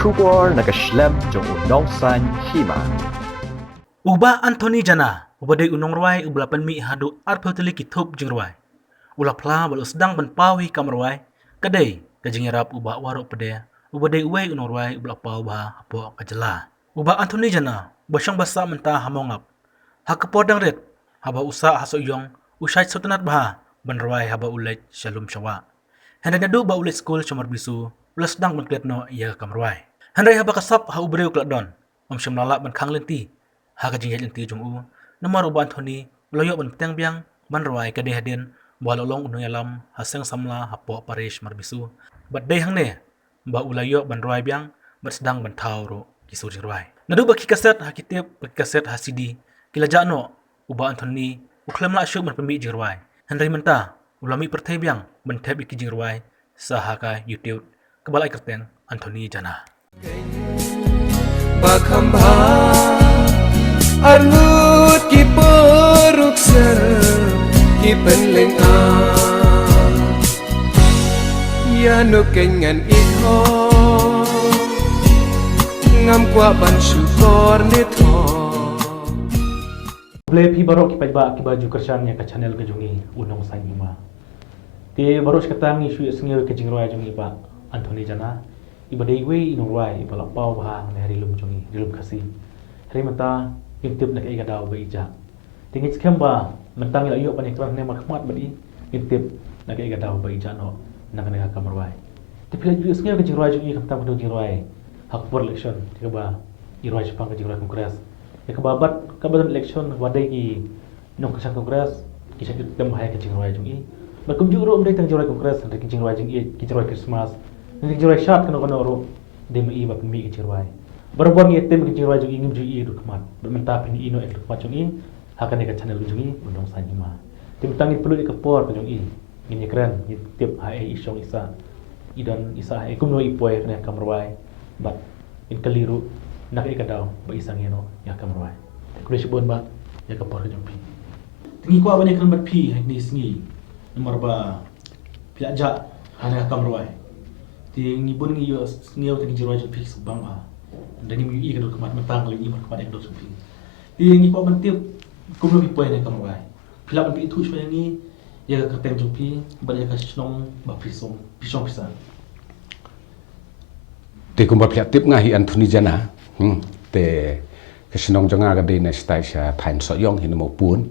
Kubor nakaslab jong unongsan hima. Uba Anthony Jana, uba day unong ruay ublapan mi hadu arpotili kitup jing ruay. Ula pla bal sedang benpawi kamruay, kadai kajingirap uba warok pede, uba day uway unong ruay ublapau bah apo kajela. Uba Anthony Jana, basyang basa mentah hamongap. Hakapodang ret, haba usa haso yong, usay sotanat bah, banruay haba ulit shalom syawa. Hendak nadu ba ulit school syamar bisu, ulas sedang benkletno iya kamruay. Hendak haba kasap ha ubreu kladon, syam lalak benkang lenti, ha kajingyat lenti jong u, namar uba Anthony, ulayok benteng biang, banruay kadeh hadin, buhalolong unong yalam, haseng samla hapo parish marbisu. Bat day hang ne, ba ulayok banruay biang, bat sedang bentau ro kisur jirway. Nadu ba kikaset ha kitip, kikaset ha CD, kilajano, uba Anthony, uklam la syuk berpemik jirway. Hendak mentah, ulami pertai biang, bentep iki jirway, sahaka YouTube, kebalai kerteng Anthony Jana. Bakhamba arnut ki peruk ser ki penleng a ya no kengan ikho ngam kwa ban syukur ni tho Boleh pi barok ki pajba ki baju kerjanya ke channel ke jungi unong sang hima. Ti barok sekatang isu sengeu ke jingroi jungi ba Anthony Jana. Iba dei we inong ruai iba lapau bah ne hari lum jungi dilum kasi. Hari mata intip nak iga daw ba ija. Tingit skamba mentang ila yok panik rang ne makmat badi intip nak iga daw ba ija no nak ne ka marwai. Ti pila ju sengeu ke jingroi jungi kam tam do jingroi. Hak for election ti ba iroi Jepang ke jingroi kongres. Ya kebabat kabadan election wadai ki nong kesang kongres kisah kita tem hai kencing roi jungi bakum ju ro mdai tang joroi kongres ndai kencing roi jungi ki joroi Christmas ndai joroi shat kono kono ro demi ba pemi kencing roi berbon ngi tem kencing roi jungi ngim ju i du kmat bermenta pini ino ek kmat jungi hakan ka channel jungi undong sanima tim tangi perlu ke por ke jungi ngini keren ngi tip hai isong isa idan isa hai kumno ipoe kena kamroi bat in keliru nak ikadaw ba isang yano ya kamruay kulis bon ba ya kapor jumpi tingi ko abane kan bat pi ni singi nomor ba piaja hana kamruay tingi bon ngi yo singi tingi jiro jumpi subang ba dani mi i kadul kemat matang lagi mar kemat ekdo jumpi tingi ko ban tip kumlo pi poy na kamruay pila ban pi itu shwa ngi ya ka teng jumpi ba ya ka snong ba pisong pisa te kumba tip ngahi Anthony Jana te kesenong jonga ga de na stai sha thain so yong hin mo pun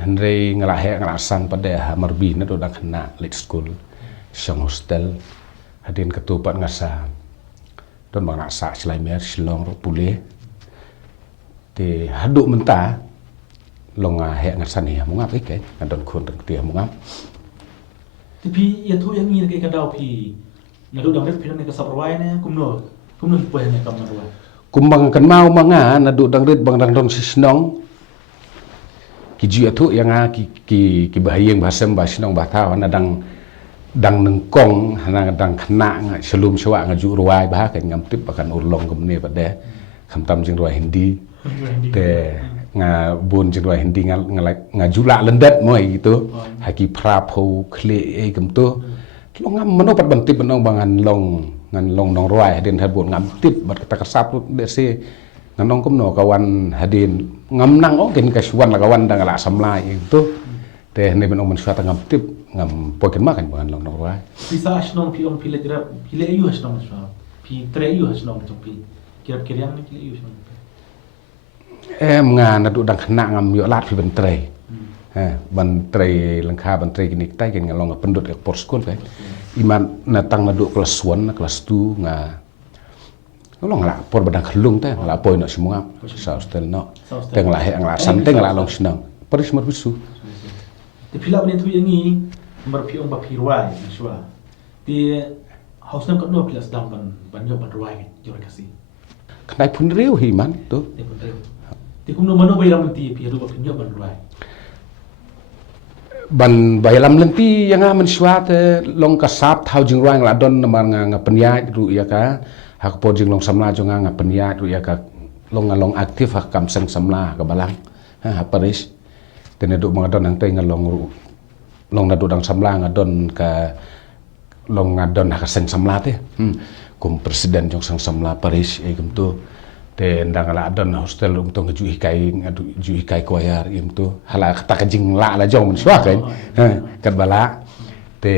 henrei ngala he ngala san pada ha marbi na do da khna late school shong hostel hadin ketupat ngasa don bang na sa slai mer silong ro pule te hadu menta longa he ngasan ya mungap ke don khon tang tia mungap tapi ya tu yang ngi ke kadaw pi nadu dang ret pilang ne ka sabrwai ne kumno ipoy ne kamruay kumbang kan mau manga na du dang rit bang dang dong sisnong ki ji atu yang a ki bahayeng bahasem basnong batha na dang nengkong na dang khna nga selum sewa nga ju ruai bah kan ngam tip akan urlong kemne pade khamtam jing ruai hindi te nga bun jing ruai hindi nga jula lendat moi gitu haki prapo kle e kemtu lo ngam mano pat bantip nong bangan long ngan long nong ruai hadin habun ngam tip bat kata kasap desi nganong kumno kawan hadin ngam nang ogen kasuan la kawan dang la samla itu teh ne ben omen suata ngam tip ngam poken makan bangan long nong ruai bisa asnong pi on pile jira pile ayu asnong sa pi tre ayu asnong pi kira-kira yang pile ayu asnong nga na du dang khna ngam yo lat pi ben tre ban tre lengkap ban tre kini tai ken ngalong pendut ek por school kan iman natang na du kelas 1 kelas 2 nga long la por badang khlung te la poi no semua sa hostel no teng la he ngla santeng la long senang paris mar bisu ti pila bani tu yangi mar pi on ba pi ruai shwa ti house nam kat no pila sedang ban yo ban ruai jor kasi knai pun riu hi man tu ti kumno mano bayram ti pi ru ba pi yo ban ruai ban bayalam lenti yang aman swat long kasap thau jing ruang la don namar nga penyat ru ya ka hak po jing long samla jonga nga penyat ru ya ka long aktif hak kam seng samla ka balang ha paris tene du mga don ang tay nga long nadu dang samla nga don ka long ngadon hak sang samla te kum presiden jong sang samla Paris kum tu te ndang la adon hostel um tong ju hikai koyar im tu hala kata kajing la jong mun swa kan kat bala te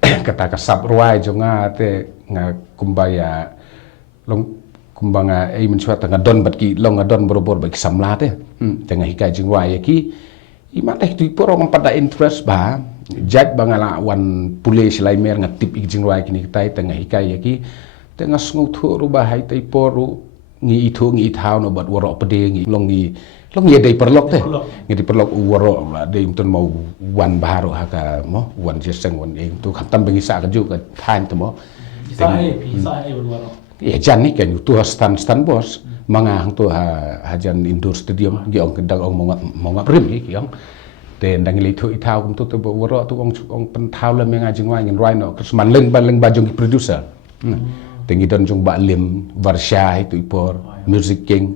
kata kasap ruai jonga te nga kumbaya long kumbanga mun swa tanga don bat ki long ngadon borobor bagi samla te tengah hikai jing ruai ki imateh tu porong pada interest ba jat bangala wan pule silai mer ngatip ijing ruai kini kitai tengah hikai ki tengah sngu thu rubah hai tai poru ngi itu ngi thau no bat woro pede ngi long ye dei perlok te ngi di perlok woro la dei mton mau wan baru haka mo wan jeseng wan eng tu khatam bengi sa ka ju ka thain tu mo Isa woro. ya jan ni kan tu stan bos manga hang tu hajan indoor stadium gi ong kedang ong monga prim gi ong te ndang li thu i thau kum tu woro tu ong pen thau le menga jing wa ngin roi no kersman leng ba jong producer tengi don jong ba lim Varsha itu ipor music king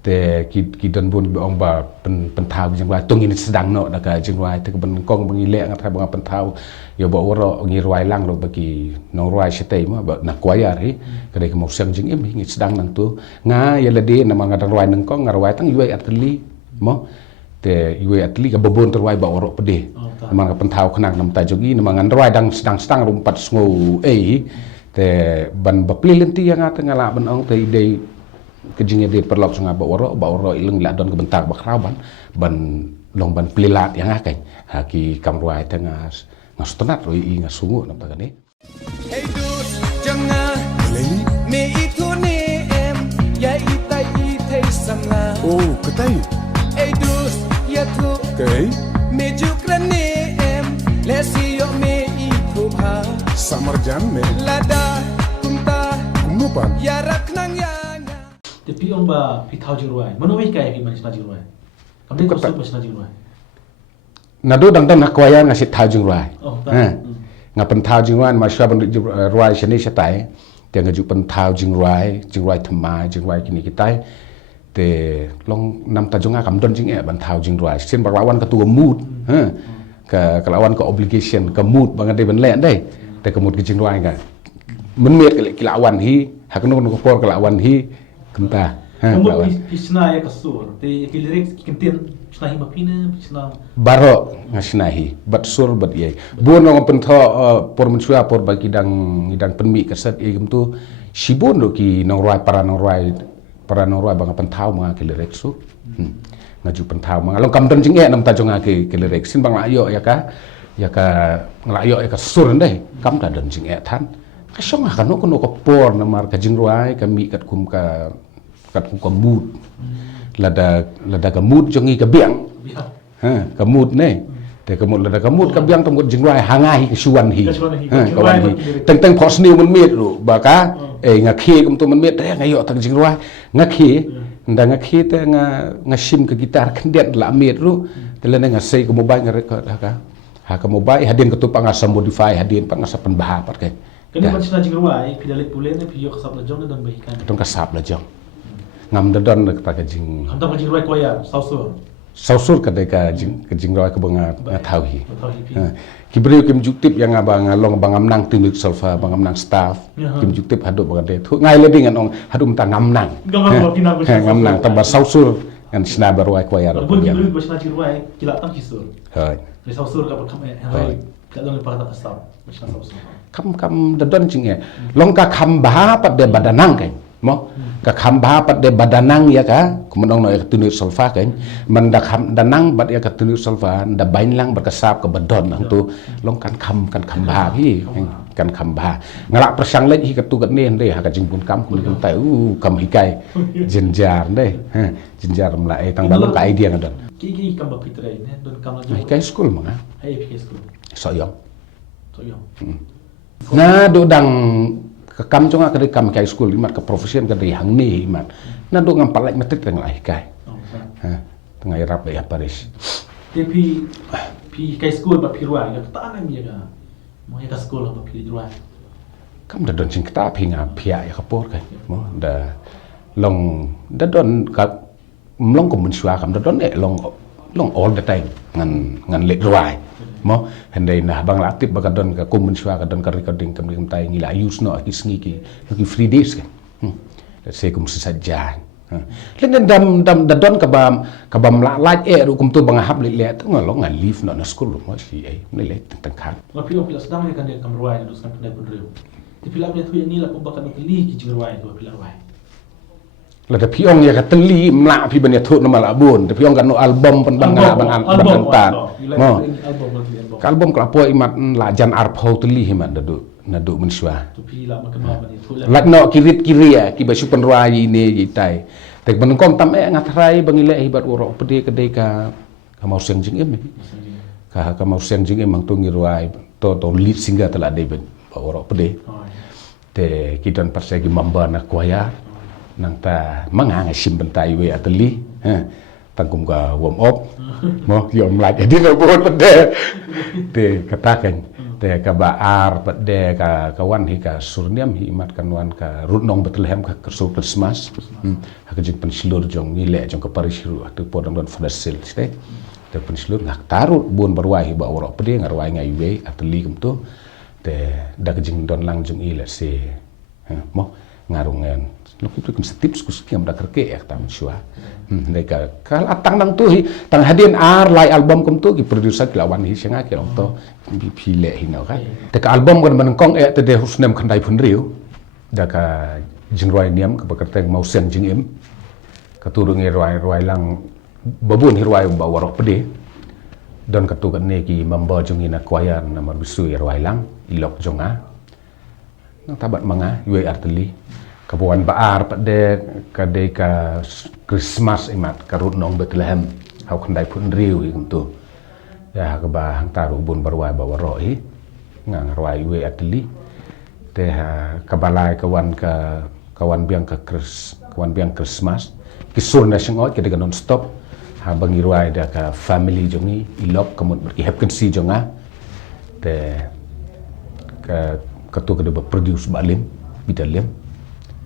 te ki don bun ong ba pen thau jing wa tung ini sedang no da ka jing wa te ben kong bengi le ngat ba pen thau yo ba woro ngi roi lang lo bagi no roi setei mo ba na kwaya ri kadai ke mo sem jing im ngi sedang nang tu nga ya le de na manga roi nang kong ngaroi tang yui atli mo te yui atli ka bobon terwai ba woro pede na pen thau khnang nam ta jogi na manga roi dang sedang rumpat sngo te ban baplilenti yang ata ngala ban ong te ide kejingnya de perlok sunga ba woro ileng la don ke bentak ba kraban ban long ban plilat yang akai haki kamruai tengah ngastenat roi ngasungu nam ta ni Hey dus jangan Leli me itu ni em ya itai samla Oh ketai Hey dus ya tu Kai me jukran ni em lesi yo me itu ha Samarjan me lada kunta kumupan ya raknang ya Tapi ong ba pi thau jing ruai. Mano wi kai pi man sna jing ruai. Kamde ko sut sna jing ruai. nado dang dan hakwaya ngasit thau jing ruai Oh, ngapen thau jing ruai ma sya ban ruai sini setai te ngaju pen thau jing ruai thma jing ruai kini kitai te long nam ta jonga kam don jing e ban thau jing ruai sin balawan ka tu mood ka lawan ka obligation ka mood bang ade ban le dai te ka mood ki jing ruai ka men miet ki lawan hi hakno ko por ka lawan hi kenta Kamu pisna ya kasur. Te lirik kintin pisna hi mapina pisna. baro ngasnahi bat sur bat ye bon ngom pen tho por mensua por bagi dang penmi keset e gum tu sibon do ki nong roi para nong roi bang pen thau ma ke lerek su ngaju pen thau ma long kam don jing e nam ta jonga ke lerek sin bang la yo ya ka ngla yo ya ka sur ndai kam ta don jing e than ka song ka no ko por na mar ka jing roi ka mi kat kum ka mood lada ka mood jongi ka biang ka mood ne te ka mood lada ka mood ka biang ta mood jingwai hangai ka suan hi kawan hi teng phos niu man miet ru ba ka ngakhi kum tu man miet te ngayo tang jingwai ngakhi nda ngakhi te nga sim ka gitar khendet la miet ru te le nga sei ka mobile nga record ha ka mobile hadin ka tu pangasa modify hadin pangasa panbaha pat ka Kani man sna jing ruai pi dalik pulen pi yo kasap la jong dan bahikan. tong ka sap la jong ngam dadon ka ka jing Kam ta jing ruai koya sausur. sausur ka de ka jing roi ka banga thau hi Betul hi pi. Kibriu kim juktip yang abang long bangam nang tinuk solfa bangam nang staff kim juktip hadu bang de thu ngai le dengan ong hadu mta ngam nang ngam nang tambah sausur kan sina berwai ko ya Bun kibriu ko sna jing ruai kila tam kisur. hai Ni sausur ka kam hai. Ka dong pa ta kasap. Sna sausur. kam dadon jing e long ka kham bah pat de badanang kai mo ka kham bah pat de badanang ya ka kumong no tinuk solfa kai man da kham danang bat ya ka tinuk solfa da bain lang berkasap ke badon ang tu long kan kham bah hi kan kham bah ngalak persang lek hi ka tu kat ne de ha ka jing pun kam kum tai kam hikai jenjar de jenjar mla e tang balong ka idea ngadon Ki kam ba pitre ne don kam la jong. hikai school manga Hai pi school. soyong So yo. na do dang ka kam jonga ka kam kai school imat ka profession ka de hang ni imat na do ngam palai matik tang lai kai tengah irap ya Paris Pi kai school ba pi ruai ka ta na mi ga. Mo ya ka school ba pi ruai. kam da don sing kita pinga pia ya kapor kai mo da long da don ka mlong ko mun swa kam da don e long long all the time ngan let ruai mo handai nah bang la aktif bakadon ka kumun swa kadon ka recording kam tai ngila use no isngi ki free days kan se kum saja lengan dam dadon ka bam la like kum tu bang hab le tu ngalo ngan leave no na school mo si ai le tentang kan Tapi pila sedang kan dia kamruai itu sampai pada berdua. Di pila dia tu ni lah pembakan teli ki jingruai tu pila ruai. La da piong ya ka teli mla pi ban ya thu no mala bun da piong kan no album ban tan mo ka album ka po imat la jan arpau teli himat na du menswa Tu pila makan apa ni tu lah. lak no kirit kiria ki ba supan ruai ni yitai tek ban kom tam ngatrai bangile hibat urok pede kedai ka mau seng jing em ka mau seng jing em mang tu ngi ruai to lead singa tala de ben ba urok pede te kidan persegi mamba na kuaya nang ta manga sim bentai we ateli tangkum ka warm up mo yom like di no bon pede te katakan te ka baar pede ka kawan hi ka surniam hi imat kanwan ka rutnong Bethlehem ka kersul Christmas ha ka jing pensilur jong nile jong ka parisiru tu podang don fodasil ste te pensilur ngak tarut bon barwai ba orok pede ngarwai ngai we ateli kum tu te da ka jing don lang jong ile se mo ngarungen lo kita kum tips kus kiam da kerke ya tam shua mereka kal atang nang tu hi tang hadin ar lai album kum tu ki producer lawan hi senga ki ong to bi phile hi no ka te ka album kan man kong te de husnem khandai phun riu da ka jingroi niam ka bakarteng mau sen jing em ka tu ngi roi lang babun hi roi ba warok pede don ka tu kan ne ki member jong ina choir na marbisu roi lang ilok jonga nang tabat manga we arteli kabuan baar pada kadai ka Christmas imat karut nong Bethlehem hau kandai pun riu ikum tu ya ka ba hang taru bun barwai bawa roi ngang roi we ateli te kabalai kawan biang Christmas kisul na singot kita non stop ha bangi roi da ka family jongi ilok kemut berihap kensi jonga te ka tu kada produce balim bidalim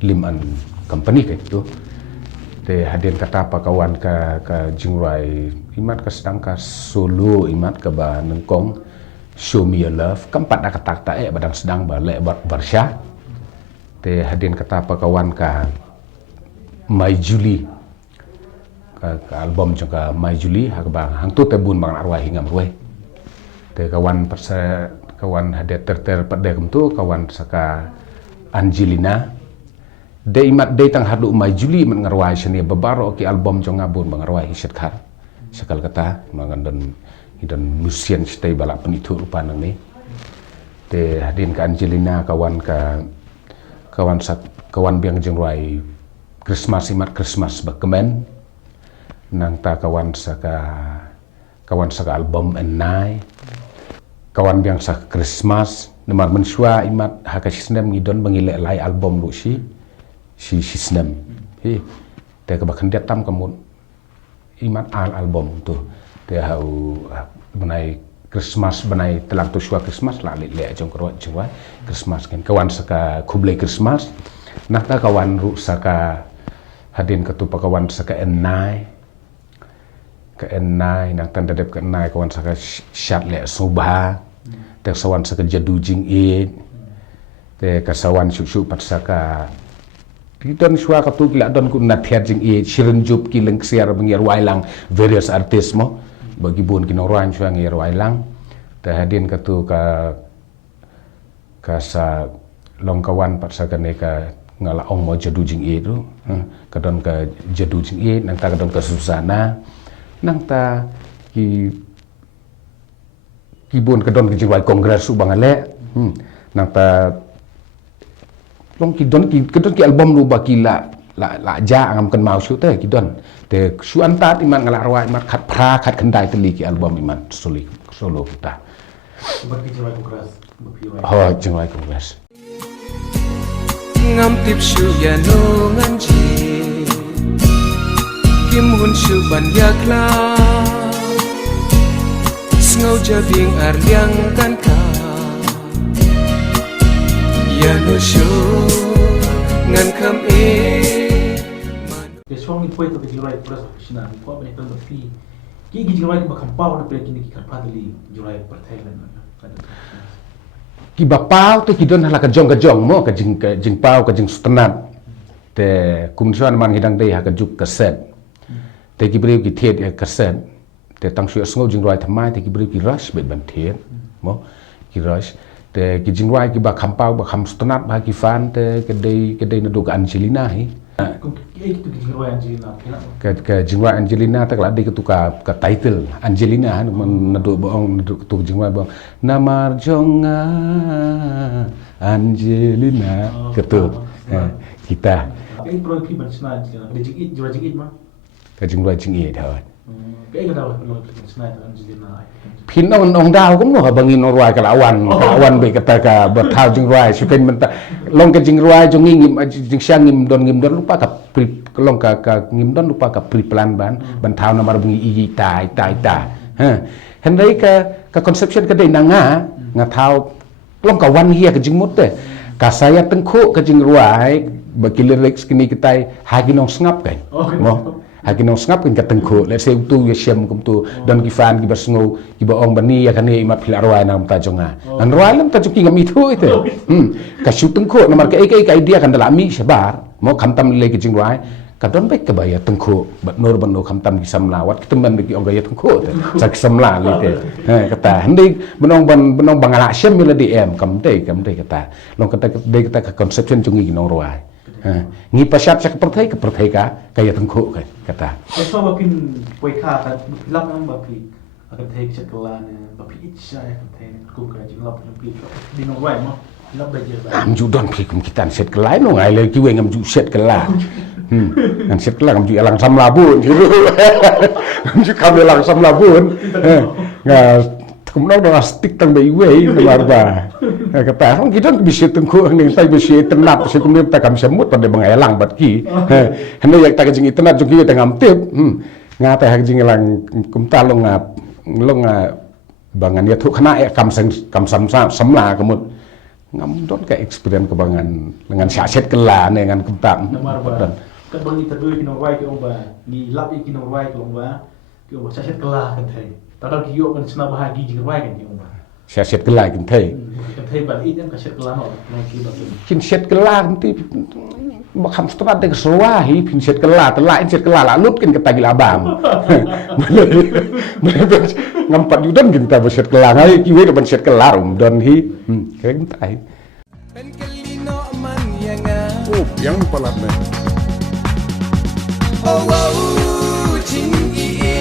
liman company kayak itu te hadin kata apa kawan ka jingrai imat ka sedang ka Solo imat ka ba nengkong show me your love keempat nak kata badang sedang ba le barsha te hadin kata apa kawan ka My Julie ka album jangka My Julie ha ba hang tu te bun bang arwah hingam ruai te kawan hadet ter pada kem tu kawan saka Angelina de imat de tang hadu My Julie man ngarwai seni babaro ki album jonga bun mangarwai hiset khar sakal kata mangan dan musician stay balak penitu rupa ni te hadin ka Angelina kawan biang jengrai Christmas imat Christmas bakemen nang ta kawan saka album Enai kawan biang sak Christmas nemar mensua imat hakasisnem ngidon mengilek lai album lu si sisnem te ka bakan tam kamun imat album tu te hau benai Christmas benai telang tu sua Christmas la le jong kro jwa Christmas kan kawan saka kublai Christmas nak ta kawan ru saka hadin ka tu kawan saka Enai nak tanda dep ke Enai kawan saka syat le subha te sawan saka jadu jing te kasawan syuk pat saka Don sua ka tu gila don ku nathiat jing sirenjup ki lengsiar bangir wailang various artist mo bagi bun ki noran sua ngir wailang te hadin ka tu ka sa long kawan pat sa kane ka ngala ong mo jadu jing tu ka don ka jadu jing nang ta ka don ka Susana nang ta ki bun ka don ki jiwai kongres su bangale nang ta long kidon ki album lu baki la ja ngam kan mau shu te kidon te su antat iman ngala arwah iman khat pra khat kendai teli ki album iman solo kita Buat kejawai kongres jengwai kongres ngam tip shu ya no nganji kim hun shu ban ya kla ngau jabing arliang kan ka ya no show ngan kam Ke suang ni poi to kejawai kongres ofisina ko ba ito fi Ki jing ruai ba kampau na pe kini ki karpa dali jurai partai lan. Ki bapau tu ki don hala ka jong mo ka jing pau ka jing sutenat te kum chuan man hidang dei ha ka juk ka set te ki bri ki thet ka set te tang shu sngo jing ruai thamai te ki bri ki rush bet ban thet mo ki rush te ki jing ruai ki ba kampau ba kham sutenat ba ki fan te ke dei na do ka Angelina hi Kum ki tu jing ruai Angelina kena. ke jing ruai Angelina tak la dei ke tu ka title Angelina han man na do bong tu jing ruai bong namar jonga Angelina ketu kita Cái pro khi mình snai cái jing it jurai jing it ma. ke jing ruai jing e thôi Cái cái đâu lo snai Angelina. พินองดาวก็มั้งบางอินรวยกับอาวันไปกับตากาบัดท้าวจิงรวยสุกันมันตาลงกับจิงรวยจงงิมจิงเสียงงิมดอนลุปะกับลงกับงิมดอนลุปะกับปริพลันบันท้าวนามาบางอีตายฮะเห็นไรกับคอนเซปชันก็ได้นางงาท้าวลงกับวันเฮียกับจิงมุดเด้กับsaya tengkuกับจิงรวยบางกิเลสกินีกิตายหากินองสงับกันมั้งHagi nong ngap kan katengku let's say tu ya syam kum tu dan kifan ki bersngo ki baong bani ya kani imat phil arwai nam ta jonga an rwai lam ta juki ngam itu ka shu tengku namar ka ek idea kan dalam mi sebar mau khamtam le ki jingwai ka don baik ka baya tengku bat nur khamtam ki samla wat keteman ki ong gaya tengku ta sak samla le te kata hendi benong bangala syam le dm kam te kata long kata ka conception jungi ki nong rwai ngi pasyat sa kapertay ka kaya tengku kata So bakin kue kha ta lap nang bapi akan thai chat kala ne bapi itcha ya thai ku ka jing lap ne pi di no right mo lap da je ba am ju don pi kum kitan set kelai no ngai le ki we ngam ju set kela ngam set kela ngam ju elang sam labun ngam ju kam elang sam labun nga kum no do stick tang bei we nomar ba kata hong kita bisa tengku ning tai bisa tenap bisa kum ta kam semut pada bang elang bat ki hene yak ta jing tenat ju ki ta ngam tip nga ta hak jing elang kum ta long bangan ya thu khana kam samla kemut ngam don ka experience kebangan dengan syaset kela ne ngan kum ta nomar ba kan bang ita doi ki no right ki ba ni lap ki no right ki ba ki ba chat kala kan thai padahal ki yo kan sna bahagi jing right kan ki ba syaset kela kin thai kan thai ba it kan chat kala no nai ki ba kin set kela nanti bakam setelah de kesuahi pin set kela telain set kela la lut kin ketagil abam ngampat judan kita beset kela ngai ki we ban set kela rum don hi kayak tai Ben kalino man yanga oh yang palat me Oh wow jing i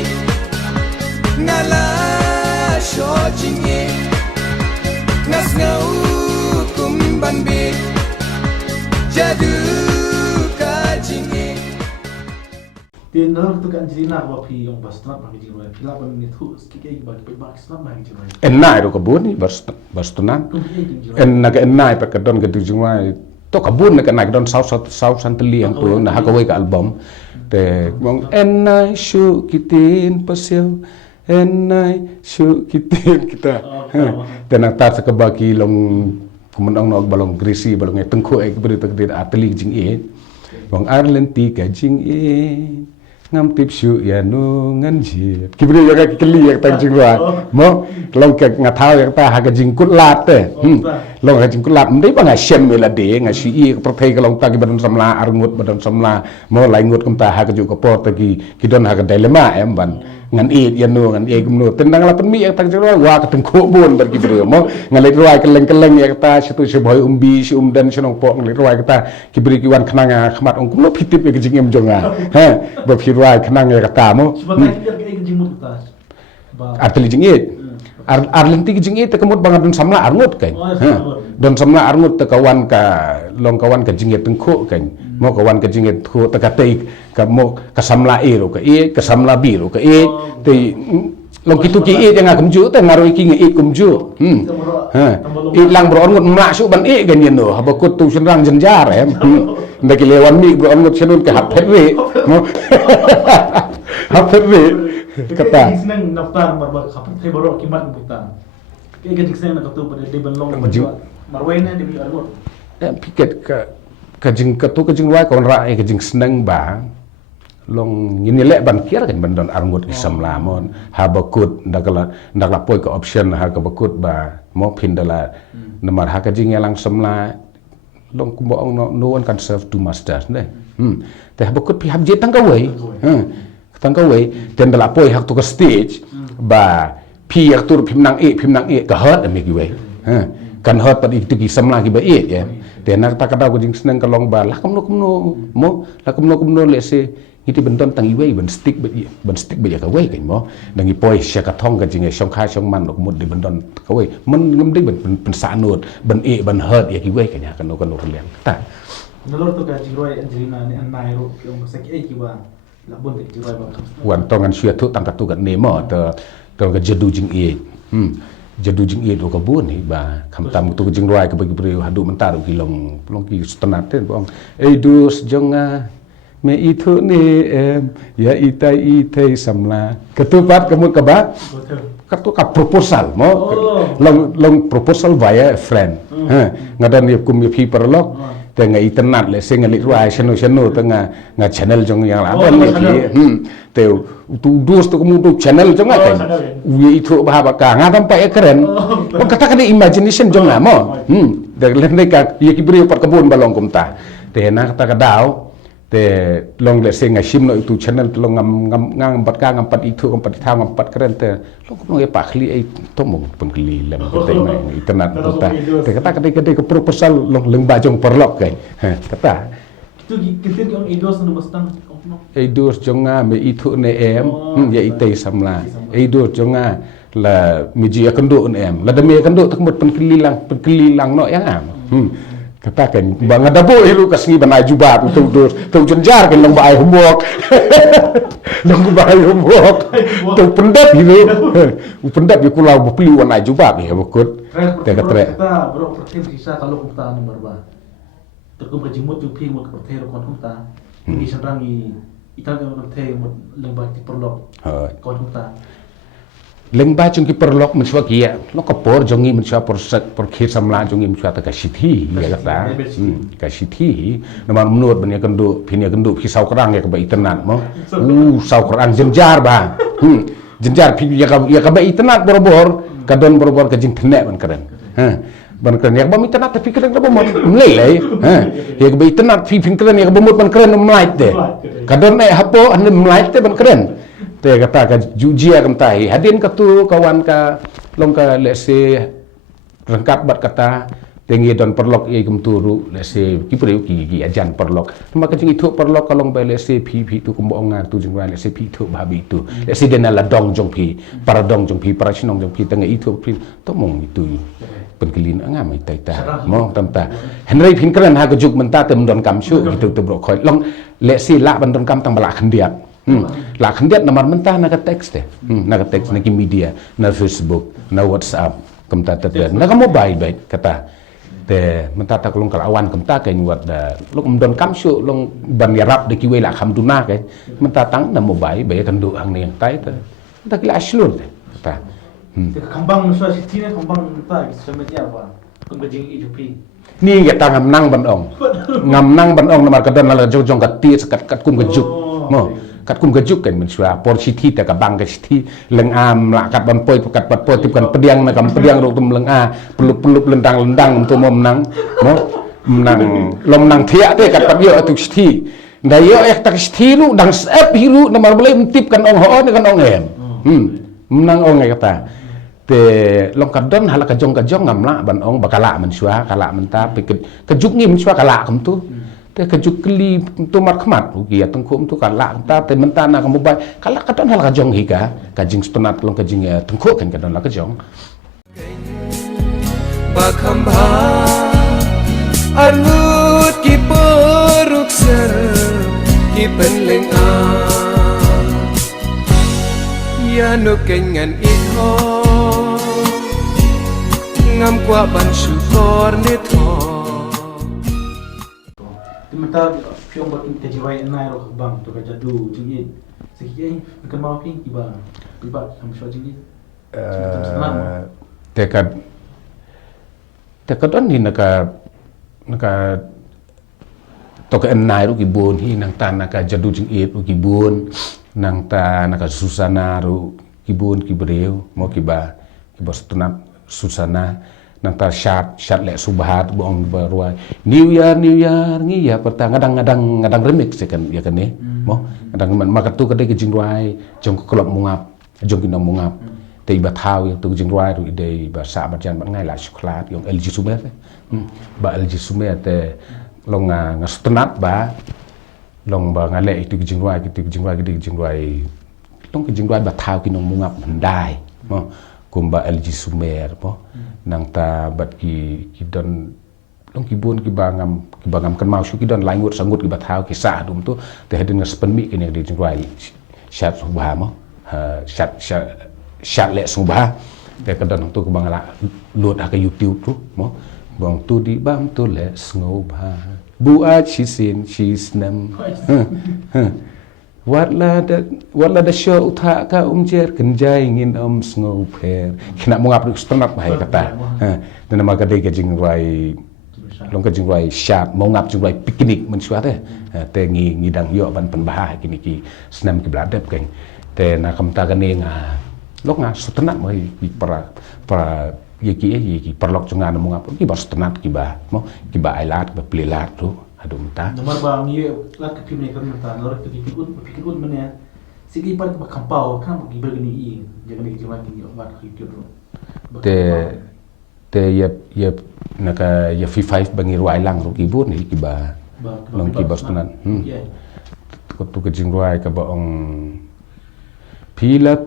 ngala sho jing i ngas ngau kum ban bi jadu ka jing i tin no tu kan Angelina ba pi yung bas na ba jing right lap ban ni thu ki ba ba sna ba jing right enai ro kabun ni bastunan kum ki jing right en naga enai pa kadon ke jungwai to kabun na naga don south santali ang tu na hakawai ka album te mong enai shu kitin pasel enai shu kitin kita te nak tar sa kabaki long kumandang no balong grisi balong tengku ai kebri tak ateli jing e bang arlenti ka jing e ngam tip shu ya nu ngan ji kibri ya ka keli ya ta jing wa mo long ka ngathau ya ta ha ka jing kut lat te long ka jing kut lat mdei ba nga shem mela de nga shi i ka prthei ka long ta ki badan samla arngut badan samla mo lai ngut kum ta ha ka ju ka por ta ki don ha ka dilemma em ban ngan e ya nu ngan e kum nu tendang la pen mi ya ta jing wa ka tengku bon bar ki bro mo ngalai ruai keleng ya ta situ si boy umbi si dan si nong po ngalai ruai ka ta kibri ki wan khnanga khmat ong kum no phitip e ka jing em jonga ha ba ruai kenang ya kata mo sebagai kita kayak jing mut ta ba arteli jingit arlenti jingit kemut banget don samla arngut kan don samla arngut te kawan ka long kawan ka jingit tengku kan mo kawan ka jingit ku te katei ka mo ka samla ero ka samla biru ka te long kitu ki yang ngam ju te ngaroi ki ngi kum ju lang bro ngut mak su ban gan yen no habakut tu senrang jenjar em ndaki lewan mi bro ngut senun ka hapet we mo hapet we kata senang naftar marbar khapet thai baro kimat butan kayak gajik senang nak tu pada de ban long marwaina de bi argot piket ka jing katu ka jing wai kon ra ka jing senang ba long ini lek ban kira kan bandon arngut isam lamon habakut ndakala poi ke option ha ke bakut ba mo pindala nomor ha ka jing yang semla long kumboong no one can serve two masters ne te habakut pi habje tangkawai tangkawai ten dala poi hak tu ke stage ba pi hak tu pimnang e ka hot ami ki wai kan hot pad itu ki semla ki ba e ya te nak ta kada ko jing seneng kalong ba lah kumno mo lah kumno le se itu benton tangi wei ben stick ba ka wei kan mo dangi poi sya ka thong ka jing e song kha song man nok mut di benton ka wei men ngem ding ben sanut ben e ben hurt ya ki wei kan ya kan no liang ta Nalor tu ka jiroi Angelina ni anai ro ki ong sak ai ki ba labon te jiroi ba wan tongan syua tu tangkat tu kan nemo te ka jedu jing e jadu jing e do ka bun ni ba kham tam tu jing roi ka bagi beri hadu mentar ki long ki stenat ten bong dus jonga me itu ni ya itai samla ketupat kamu keba katu ka proposal mo long proposal via a friend ngadan ni kum pi perlok te nga internet le sing ngali ruai channel te nga channel jong yang la ban ni te tu dus tu kamu tu channel jong kan wi itu bah ka nga tampai keren kata kan imagination jong na mo de len ka ye ki beri pat kebun balong kum ta te na kata ka daw te long le sing ngashim no itu channel long ngam pat ka ngam pat itu ngam pat thang ngam pat keren te long e pak li ai tomong pengkli lem te mai internet ta te kata ke proposal long leng bajong perlok kai kata tu kita yang idos nu bastang idos jonga me itu ne ya itai samla idos jonga la miji akandu ne la demi akandu takmut pengkli lang no yang am katakan bang ada bo hiru kasngi banai jubat tu jenjar kan long bai homework tu pendat hiru pendat bi kulau beli wanai jubat ya bukut te katre kita bro pertem sisa kalau kita nomor ba terkum kajimut tu pi mo pertem kon kita ni sanrangi ita kan pertem lembah ti perlok kon kita lengba chung ki perlok mensua kia lo kapor jongi mensua por khir samla jongi mensua ta kasithi ya kata kasithi nama menurut banya kendu pinia kendu pi sau kerang ya ka bai tenat mo sau kerang jenjar ba jenjar pi ya ka bai tenat bor kadon bor ka jing tenek ban keren ban keren ya ba mi tenat tapi keren ka bomot mlei ya ka bai tenat pi keren ya ka bomot ban keren mlait de kadon hapo an mlait te ban keren te kata ka jujia kam tai hadin ka tu kawan ka long ka lese rengkat bat kata tengi don perlok ye kum turu lese ki preu ki ajan perlok maka jing itu perlok kalong ba lese pi tu kumboonga tu jing lese pi tu babi tu lese dena la dong jong pi para dong jong pi para chinong jong pi tengi itu pi to mong itu penkelin angam ai tai ta mo tam ta henry pin kran ha ka juk menta tem don kam shu itu tu bro khoi long lese la ban don kam tang bala khandiak lah kendiat nomor mentah nak teks deh, nak teks nak media, nak Facebook, nak WhatsApp, kemta teteh, nak mobile kata, te mentah tak long kalawan kemta kayak buat dah, long don kamsu, long ban yarap de kiwe lah hamduna kayak, mentah tang nak mobile, baik kendu ang yang tai tu, tak kira aslun deh, kata. Kambang nusa siti ni kambang mentah, sebenarnya apa? Kembajing hidupi. Ni kita ngamnang ban ong nomor kadon la jong kati sekat kum kejuk, mo. Kat kum kejuk kan mensua por siti ta ka bang ka siti leng am la kat ban poi kat pat poi tip kan pediang na kam pediang ro tum leng a pelup lendang tu mo menang lom nang thia te kat pat yo tu siti nda yo ek tak siti lu dang sep hiru nomor boleh tip kan ong ho ni kan ong em menang ong kata te long kadon hala ka jong ngam la ban ong bakala mensua kala menta kejuk ni mensua kala kam tu te kejuk keli tu mar khmat ugi ateng khum tu kala ta te mentana kamu bai kala kadon hal ka jong higa kajing stonat long kajing tengkuk kan kadon la ka jong bakamba arnut ki peruk ser ki penleng a ya no kengan itho ngam kwa ban syukur ni tho Mata piong buat kejiwai enai roh bang tu kerja du jingit sekian bukan mau ping iba am shot jingit tekad on ni naka to ka enai ru kibun hi nang ta naka jadu jing it ru kibun nang ta naka susana ru kibun kibreu mo kiba setengah susana nang ta syat le subhat boong berua new year ngi ya pertang ngadang remix kan ya kan ni mo ngadang maka tu kadai ke jingruai jong kelop mungap jong kinong mungap te iba thau yang tu jingruai ru ide ba sa ba jan ngai la coklat yang LG Sumer ba LG Sumer te long nga setengah ba long ba ngale itu ke jingruai long ke jingruai ba thau kinong mungap handai mo kumba LG Sumer po nang ta bat ki don long ki bon ki bangam kan mau ki don langut sangut ki bathau ki sa dum tu te hedin ngaspen mi kini di jingrai syat subha mo syat le subha te kadon tu ki bangala load ke YouTube tu mo bang tu di bam tu le snobha buat chisin chisnam Watlah da show utha ka umjer kenjai ngin sngoper kena mengap setengah bahaya kata dan nama kadai ke jingrai long ke jingrai syat mengap jingrai piknik mensuat te ngidang yo ban penbahah kini ki senam ki bladep keng te na kamta kane nga lok nga setengah mai para ki perlok jungan mengap ki bas setengah ki ba ailat ba plilat tu adum ta nomor bang ye lat ke pimne kan ta lor ke pikir un mene sigi par ba kampau kan gi bergini i jangan di jima ki obat ki tu te ye naka ye fi5 bangi ruai lang ru kibur ni kiba long kiba stunan ko tu ke jingruai ka ba ong pila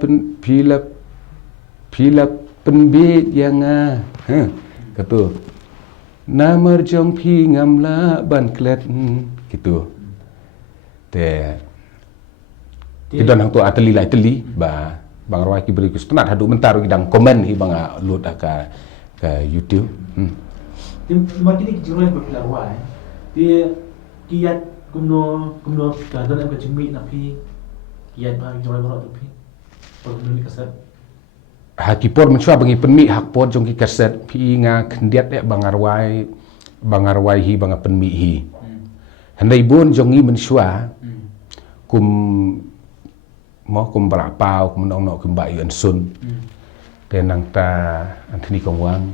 penbit yang katu Namar jong pi ngamla ban klet gitu. Te kita nang tu ateli ba bang rawai ki beri ku setengah hadu mentar gidang komen hi bang load ka YouTube. Tim makini ki juroi ba rawai. Dia kiat kumno ka dan ka jimi na pi kiat ba juroi ba tu pi. Por ni kasat Hakipor mencua bangi penmi hakpor jong ki kaset pi nga kendiat bangarwai hi banga penmi hi handai bon jongi mencua kum balapau kum nong kum bayu sun te nang ta antini kongwang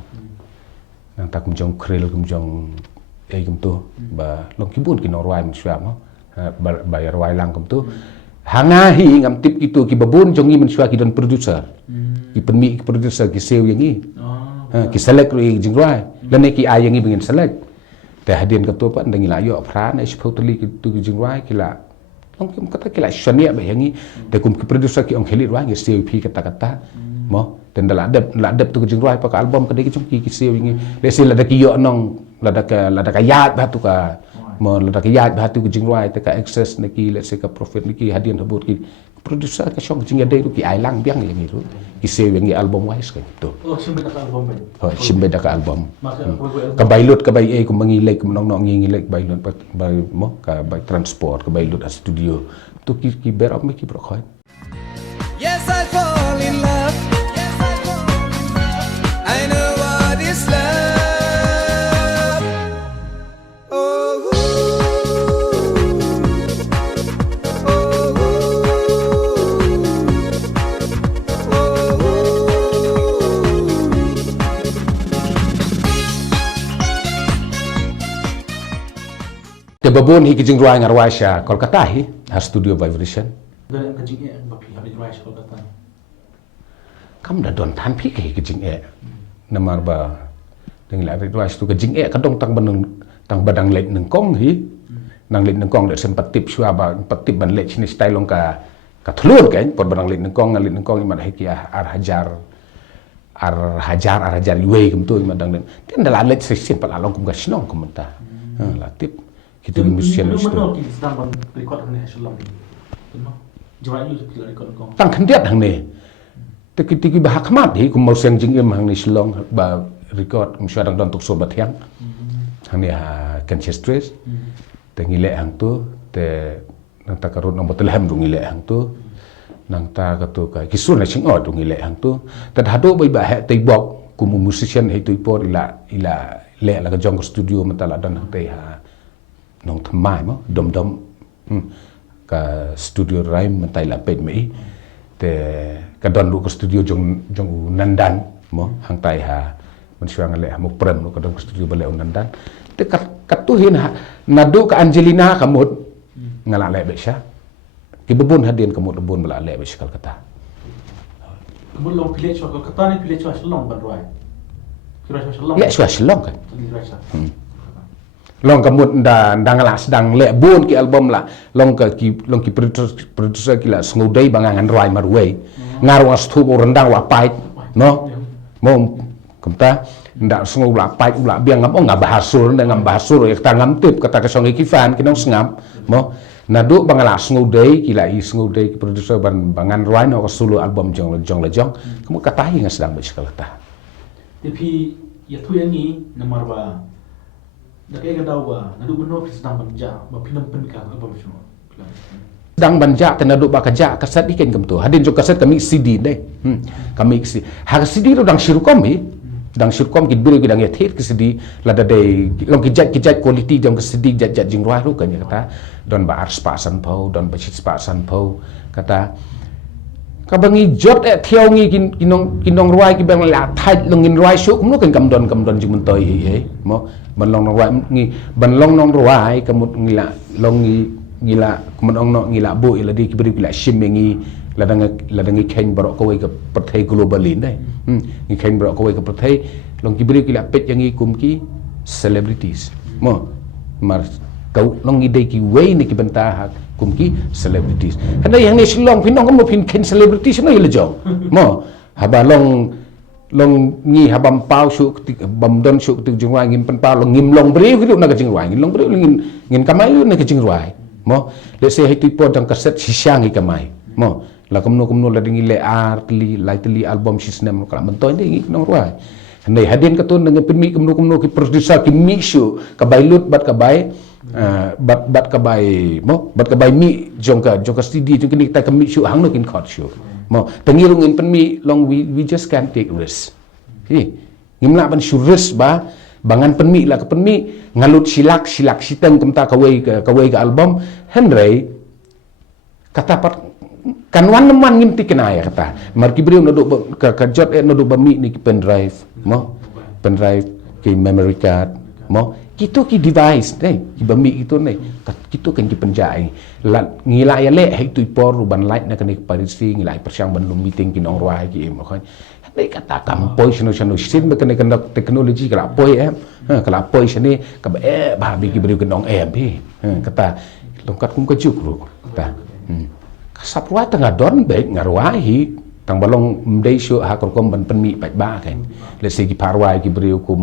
nang ta kum jong kril kum jong kum tu ba long kibun ki norwai mencua mo bayar wai lang kum tu hangahi ngam tip itu ki babun jongi mencua ki don producer ki penmi ki producer ki seo yang ni ki select ri jingrai lan ki ai yang ni bengin select te hadin ka tu pa ndangi la yo phra na spotli ki tu jingrai ki la ong kim kata ki la shania ba yang ni te kum ki producer ki ong kheli ri seo pi kata mo ten la adap tu jingrai pa ka album ka de ki chung ki seo yang ni le sila da ki yo nong la da ka yat ba tu ka mo la da ki yat ba tu jingrai te ka access na ki le se ka profit ni ki hadin habut ki producer ka syong jinga dai ki ailang biang yang itu ki seo yang album wise ka tu simbe da ka album ba simbe da ka album ka bailut ka bai ko mangilek ko nong ngilek bailut ba mo ka bai transport ka bailut a studio tu ki berap me ki brokhoi Yes, I fall in love. I know what is love. Oh, te babon hi ki jingruai ngarwai sha Kolkata hi ha studio vibration dan ka jingi ba pi habis rai ko kata kam da don tan pi ki jing namar ba deng la ri tu ka jing kadong tang badang lek neng kong hi nang lek neng kong de sempat tip shua ba patip ban lek sini style long ka thlur kan por badang lek neng kong iman hi ki ar hajar iwe kum tu iman dang den dala lek simple along kum ka snong kum ta la tip kita musician itu ki sedang ban record ni hasilom ni jurai yu ki record ko tang kendiat hang ni tiki bahak mat hi kum mau seng jing hang ni silong ba record musyawarah don tuk so bathiang hang ni ha Canchestres te ngile hang tu te nang ta karut nomor telhem du ngile hang tu nang ta ka tu ka kisun la sing od du ngile hang tu ta hadu bai ba he te bok kum musician he tu por ila le la ka jong studio mentala dan hang te ha nong thmai mo dom ka studio raim mentai la pet mai te ka don lu ka studio jong nandan mo hang tai ha man syang le mo prem lu ka don studio bale nandan te kat tu hin nadu ka Angelina kamut ngala le be sya ki bebun hadin kamut bebun bala le be sekal kata Kemudian long pilih cua kata ni pilih cua selong berdoai. Kira cua selong. le sya selong kan Kira cua. long kamut nda ngala sedang le bun ki album la long ki producer ki la sngodai bangangan rai marway ngaru astu rendang wa pait no mo kamta nda sngo la pait ula biang ngam ngam bahasur ngam bahasur ta ngam tip kata ka songi kifan kinong sngam mo nadu bangala sngodai ki la i sngodai ki producer bangan rai no ka solo album jong kamu katahi nga sedang bersekala ta Tapi ya tu yang ni nomor ba. Dak ay kadaw ba nadu beno sedang banja ba pinampen ka apa semua. sedang banja tenadu ba kaja kaset ikan kam tu hadin jo kaset kami CD deh kami CD har CD ro dang sirukom dang sirukom ki biru ki dang yathet ki CD lada dei long ki jat quality jong ki CD jat jing roi ru kan kata don ba ars pa san pau don ba chit pa san pau kata ka bangi jot thiau ngi kinong roi ki bang la thai longin roi su kum no kan kam don jing mun toi he mo ban long roi ngi ban long nong roi kamut ngi la long ngi ngila kumanong no ngila bo ila di kibri kila shimengi ladangi khen barok ko ke perthai globalin dai ngi khen barok ko ke perthai long kibri kila pet yang kum ki celebrities mo mar kau long idai ki way ni ki bentah kum ki celebrities handa yang ni silong pinong kam pin khen celebrities no ila jong mo haba long ngi habam pau su bam don su tu jingwai ngim pen pau long ngim long bri hidup na ka jingwai ngim long bri ngin kamai na ka jingwai mo let's say hitu po dang kaset sisangi kamai mo la kumno la dingi le art li lightly album system kala mentoy ni nong ruai nei hadin ka ton dengan penmi kumno ki producer ki mixu ka bailut bat ka bai bat ka bai mo bat ka bai mi jong ka CD jong ni ta ka mixu hang no kin khot shu mo tengirung in penmi long we just can't take risk hi ngimla ban shu risk ba bangan penmi la ka penmi ngalut silak siteng kumta kawai ka album Henry kata pat kanwan naman ngimti kinaya kata marki beliau noduk ka jot noduk bami ni pen drive mo pen drive ki memory card mo kitu ki device deh ki bami itu nih kitu kan ki penjai la ngila ya le hai tu por ban light na kan parisi ngila persiang ban meeting ki nong ruai ki mo kan dei kata kampoi sino sin bekan teknologi kala poi kala poi sini ka ba bi ki beriu kenong bi kata longkat kum kejuk ru kata kasapruai tengah don baik ngaruahi tang balong mdei syu ha kom ban penmi pai ba kan le se ki parwai ki beriu kum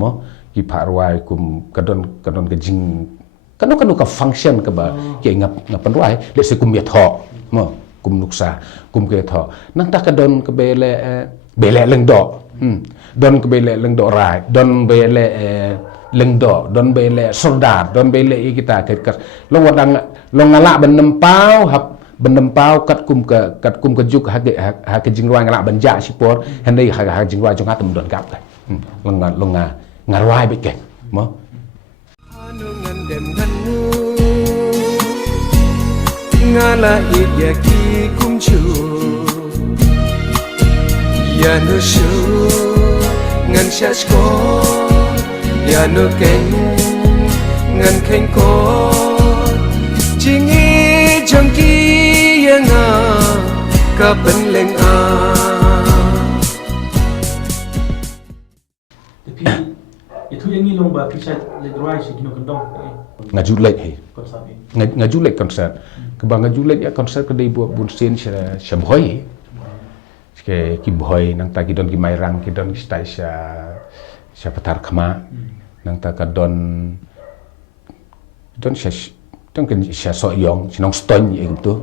mo ki parwai kum kadon ke jing kanu ka function ka ba ki ngap penruai le se kum ya tho mo kum nuksa kum ke tho nang ta kadon ke bele leng do don ke bele leng do rai don bele leng do don bele soldat don bele kita ke long wadang long ngala benempau hap benempau kat kum ke juk ha ke jingruai ngala banja sipor handai ha jingruai jong atem don kap kan long ngaruai be ke mo Hanungan dem nganu ngala ya ki kum chu ya no shu ngan shashko ya no ken ngan ken ko jingi jangki yang ka penleng Tapi itu yang ni long ba kisah le droai si kino kendong. ngajulek he Konsep ni. ngajulek konser ke bang ngajulek ya konser ke dei buat bunsin syabhoi ke ki boy nang ta ki don ki mairang ki don ki stai sya patar khama nang ta ka don sya sya so yong sinong ston ye tu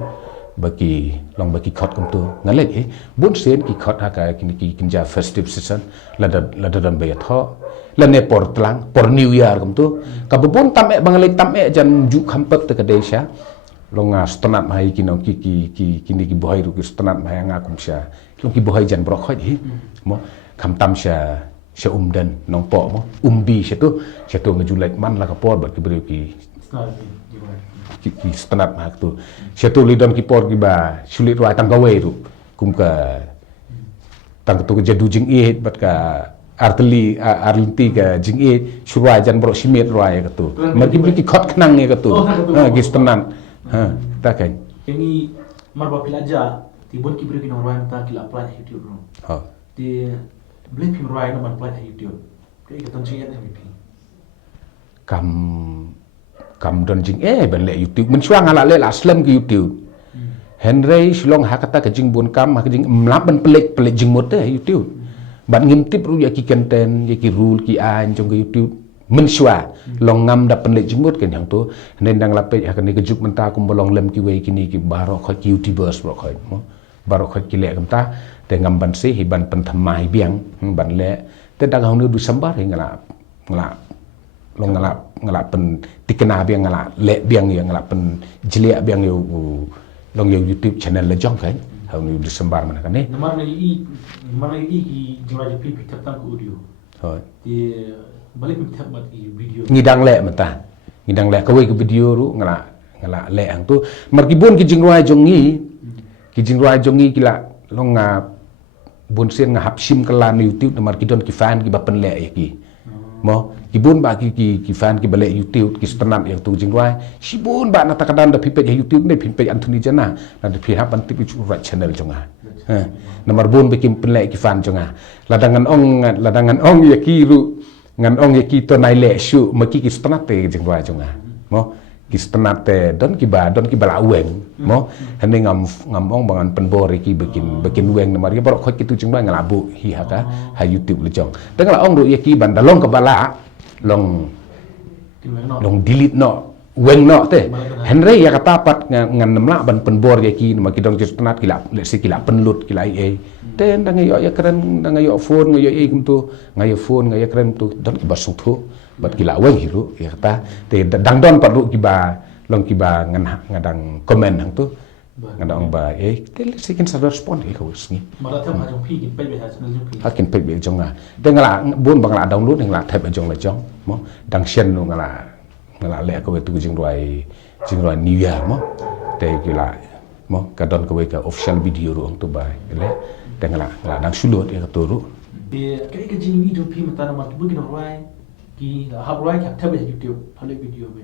bagi long bagi khot kum tu ngalek bunsin ki khot ha ka ki kinja festive season lada don bayat ho lane por tlang por new year kum tu ka bubun tam bangalek tam jan ju khampet te ka desha longa stonat mai kinong kini ki boy ru ki stonat mai nga kum sya long ki boy jan brok khot mo kham tam sya umdan nong po mo umbi sya tu ngajulek man la ka por bat ki beri ki ki stanat mak tu siatu lidon ki por ki ba sulit ruai tang gawe tu kum ka tang tu jadu jing e bat ka arlinti ka jing e surai jan bro simet ruai ka tu magi beli ki khot khnang ni ka tu ki stanat ha ta kan ini marba pilaja tibon ki beri kinong ruai ta kila apply YouTube ro ha ti beli pim ruai no man apply YouTube ke ka ton jing MVP kam don jing ban le YouTube men chuang ala le la slam ki YouTube Henry Shlong hakata ka jing bun kam ha jing mlap ban pelik jing mot te YouTube ban ngim tip ru ya ki content ya ki rule ki an trong ki YouTube men shwa long ngam da pelik jing mot kan yang tu nen dang lape ha kan ni ke juk menta kum bolong lem ki we ki ni ki baro kho ki YouTubers bro kho baro kho ki le kam ta te ngam ban si hi ban pen thamai biang ban le te dang hong nu du sambar hi ngala long ngala pen tikena biang ngala le biang yang ngala pen jelia biang yo long yo YouTube channel le jong kan hau ni Desember mana kan ni namar lagi ki jura je pi tap tang audio hoi ti balik pi tap mat ki video ngidang le mata ngidang le kawai ke video ru ngala le hang tu markibun ki jingruai jongi kila long nga bun sen nga hapsim kala ni YouTube namar kidon ki fan ki bapen le ki mo kibun ba ki fan ki balik YouTube ki stanat yang tu jingruai sibun ba na takadan da pipet YouTube ni pipet Anthony Jana na da pihak bantik ki right channel jonga nomor bun bikin penlek ki fan jonga ladangan ong ya ki ru ngan ong ya ki to nai le shu maki ki stanat te jingruai jonga mo ki stanat te don ki bala weng mo hande ngam ong bangan penbor ki bikin weng nomor ya barok ki tu jingruai ngalabu hi haka ha YouTube le jong tengala ong ru ya ki bandalong ke bala long delete no weng no te Henry ya kata pat ngan nemla ban penbor ya ki ma ki dong stanat kila le si kila penlut kila ai te ndang yo ya keren ndang yo phone yo ai kum tu ngayo phone ngayo keren tu don ki basung tu bat kila weng hiru ya kata te dang don pat ru ki ba long ki ba ngadang komen hang tu ngadang ba te le si kin sa respond ki ko sngi mara tham ha jong pi kin pe be ha channel jong pi hakin pe be jong nga te ngala bun bangla download ngala type jong la jong mo dang shen no ngala le ko tu jing roi new year mo te kila mo ka don ko ka official video ru tu ba le te ngala dang sulut ya tu ru be ke jing video pi mata na mat bu kin ruai ki ha ruai ka tabe YouTube hale video be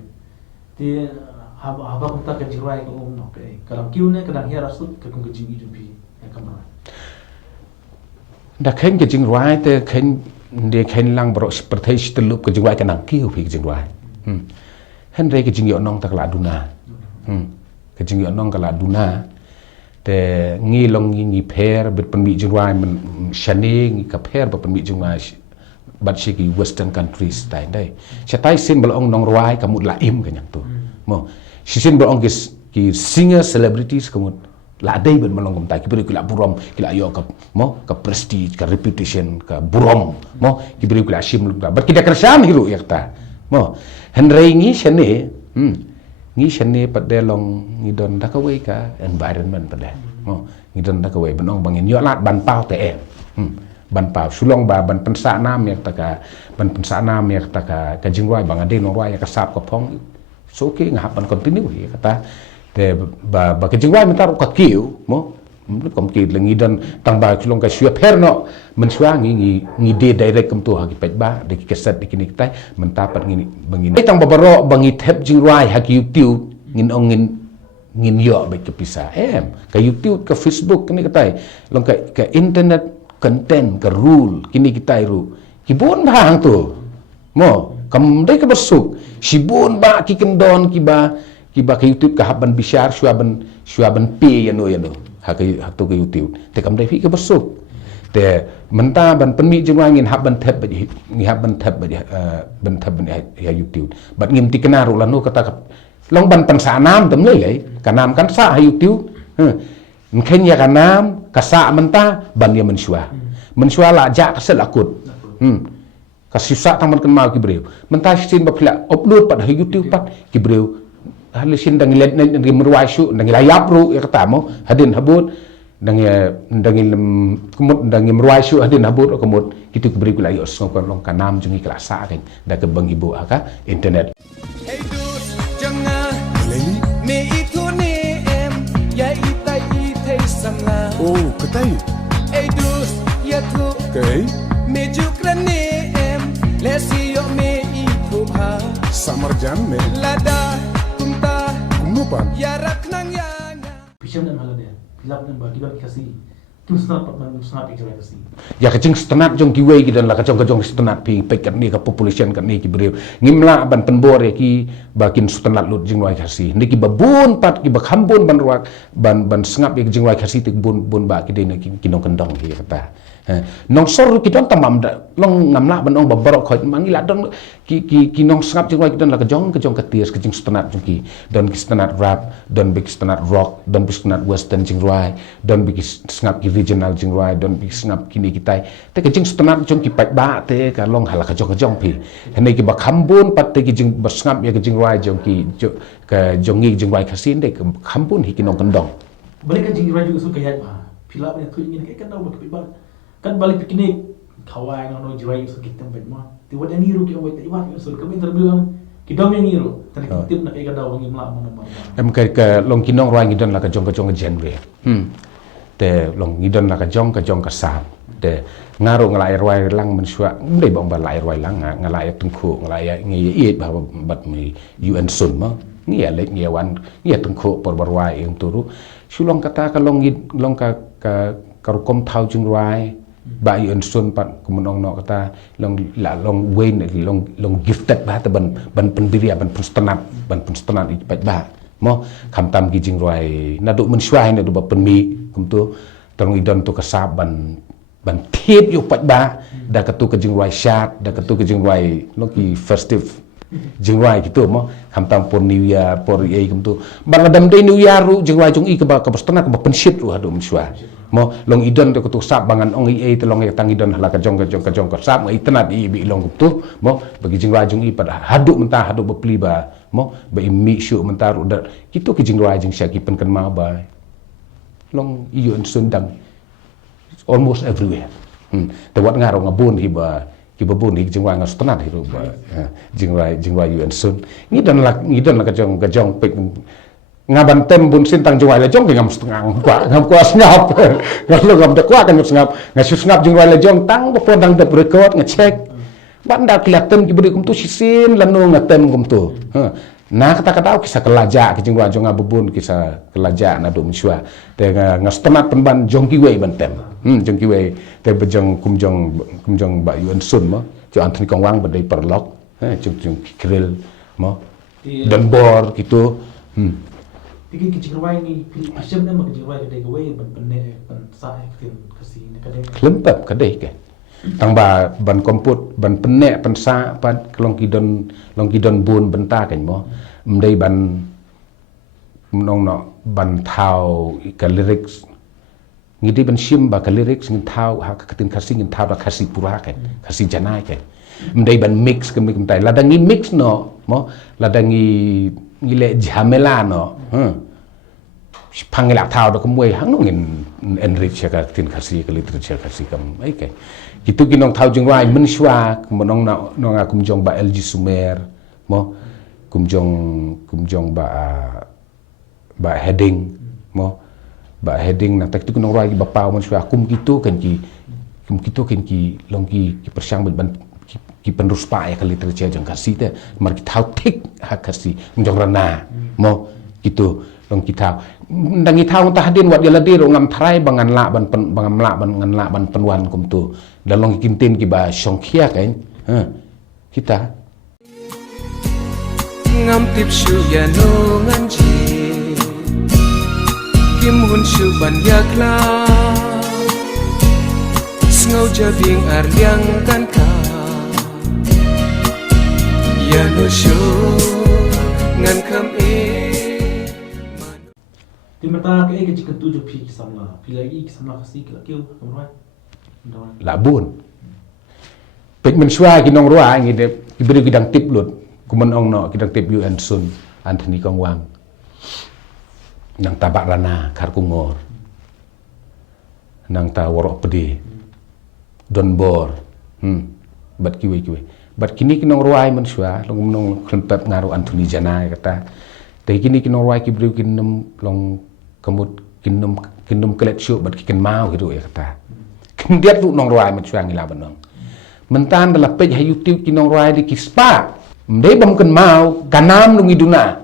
te ha ba mata ka jing ruai ko no ke kalam kiu ne kadang ya rasut ka kung jing video pi ya kamera da khen ke jing roi te khen lang bro seperti setelup ke jing roi kanang kiu pi jing roi Henry ke jing yo nong tak la duna ke jing yo nong kala duna te ngi long ngi pair bet pen mi jing roi men shane ngi ka pair bet pen mi jing roi bat shi ki western countries tai dai chatai sin belong nong roi kamut la im ke nyang tu mo sin belong ki singer celebrities kamut la dai ben melong kam ta ki beri kila burom kila yo ka mo ka prestige ka reputation ka burom mo ki beri kila shim lu ba ki da kersan hiru ya ta mo Henry ngi shane pada long ngi don da ka wei ka environment pada mo ngi don da ka wei benong bangin yo lat ban pau te ban pau sulong ba ban pensa nam ya ta ka ban pensa nam ya ta ka jing roi bang ade no roi ya ka sap ka phong so ke ngah ban continue ya kata te ba ke jing roi mentar ka kiu mo kom ki lengi dan tang ba sulong ka syua perno men syua ngi de direct kem tu ha ki pet ba de ki keset de kini tai mentapat ngini tang babaro bangi tep jing roi ha ki YouTube ngin ong ngin yo ba ke pisa ka YouTube ka Facebook kini katai long ka internet content ka rule kini kita ru kibun bang tu mo kam dai ka basuk sibun ba ki kendon ki ba ka YouTube ka haban bishar syua ban p ya no ha tu ka YouTube te kam dai fi ka basuk te menta ban penmi jengwa ngin haban tab ya YouTube bat ngim ti kenaru lanu kata long ban pan sa nam tam le kanam kan sa ha YouTube mungkin ya kanam kasa menta ban ya mensua la ja kasel akut kasisa taman kan mau ki breu menta sin ba pla upload pada YouTube pat ki breu halisin dang let ngi merwai su dang layap ru ya kata mo hadin habut dang kumut dang merwai su hadin habut kumut kitu ki breu la yo song long kanam jungi kelasa kan da ke bang ibu aka internet Hey dudes, me itu ni em ya itai itai samla Oh, ketai. Ei dus ya tu Okay. me jukran ni em lesi yo me itu ha Samarjan me. lada kumta Kumupan. ya raknang ya Pisam dan malah dia. Pilap dan bagi bagi kasih. Terus nak snap itu kasih. Ya kacing setenat jong kiwei ki dan la kacong setenat pi pek kat ni ka population kat ni ki beriu ngimla ban penbor ya ki bakin setenat lut jing wai kasi ni ki babun pat ki bakhambun ban ruak ban sengap ya jing wai kasi tik bun ba ki de ni ki nong kendong ki kata nong sor ki don tamam da long ngamla ban ong babarok khoi mangila don ki nong sengap jing wai ki don la kajong katias kacing setenat jong ki don ki setenat rap don big setenat rock don big setenat western jing wai don big sengap ki regional jing wai don big sengap kini kita te kajing setenat jong ki pat ba te ka long hala kajong pi henai ki bakhambun pat te ki jing bersengap ya kajing wai jong ki ka jongi jing wai kasin de khambun hi ki nong kendong Balik ke jingrai juga suka ya. Pilap ni tu ingin kan tahu betul kan balik piknik kawan orang jirai usul kita berma tiba dia niru kita buat iwan usul kami terbilang kita yang niru tadi kita nak ikan daun ngim lah mana em ka long kinong roi ngidon la kajong genre te long ngidon la kajong ka sa te ngaro ngalai roi lang mensua ndai bang ba lai roi lang ngalai tengku ngalai ngi ba bat mi UN sun ma ngi lek ngi wan ngi tengku por barwai yang turu sulong kata ka long ka karukom thau jing roi ba UN sun pat kumonong no kata long wain long gifted ba ta ban pendiria ban penstenat ipat ba mo kam ki jing roi na du mensua na du ba penmi kum tu terong idon tu kasab ban thiep yu pat ba da katu ke jing roi shat da katu ke jing roi lo ki festive jing roi gitu mo kam pon new year por ye kum tu ban adam de new year ru jing roi jung i ke ba penstenat ba penshit ru adu mensua mo long idon to kutu sab bangan ong i te long tang idon hala kajong ka sab i tenat i bi long kutu mo bagi jing rajung i pada haduk mentah haduk bepli ba mo ba i mi syu mentah udat kitu ki jing rajung syaki pen kan ma ba long i yun sundang almost everywhere te wat ngaro ngabun hi ba ki babun hi jing rajung tenat hi ru ba jing rajung yun sun ni dan la kajong pek ngaban tem bun sintang jung wai jong ngam setengah ngam kwa sengap ngalu ngam de kwa kan sengap ngasu sengap jung wai jong tang bo dang de record ngecek banda kelihatan ki beri kum tu sisin lanu ngatem kum tu nah kata kisah kelaja ki jung wai jong ngabubun kisah kelaja na do msua de ngastenat penban jong ki wei bantem jong ki wei te bejong kumjong ba yun sun mo jo Anthony Kongwang badai perlok jong kril mo dan bor gitu Tiki kecingrawai ni pisam nama kecingrawai kedai kawai ban sah kasih ni kedai lempap kedai ke tang ba ban komput ban penek ban sa pat long kidon bun benta kan mo mdai ban nong no ban thau ka lyrics ngidi ban sim ba ka lyrics ngin thau ha ka tin kasih ngin thau da kasih pura kan kasih janai kan mdai ban mix ke mik mtai ladangi mix no mo ladangi ngile jamela no panggil thau do kumwe hang ngin enrich ka tin khasi ka literature khasi kam ai ke kitu kinong thau jing rai mensua kumonong na nong kumjong ba LG Sumer mo kumjong ba heading mo ba heading na tak tu kinong rai ba pau mensua kum kitu kan ki long ki persang ban ki penerus pa ya ka literature jang khasi te mar ki thau tik ha khasi jong rana mo gitu long kita ndangi thau ta hadin wat yala dir ngam thrai bangan la ban ngan la ban penwan kum tu dan long kintin ki ba songkhia kan kita ngam tip shu ya no ngan chi kim hun shu ban ya kla ngau ja bing ar liang kan ka ya no shu ngan kam Timata ke ke tu jo pi kisamla pi lagi kisamla kasih ke kiu kamrai labun pek mensua kinong ruah ngide diberi gidang tip lut kuman ong no gidang tip UN sun Anthony Kongwang nang tabak rana karkungor nang ta worok pedi don bor bat kiwe bat kini kinong ruah mensua long klempet ngaru Anthony Janai kata Tapi kini kinong ki beriu kinum long kemut kinum kelet syuk bat kiken mau gitu ya kata. Kemudian tu nong ruai macam ngila benong. Mentan dalam page YouTube kinong ruai di kispa. Mdai bam ken mau kanam nung iduna.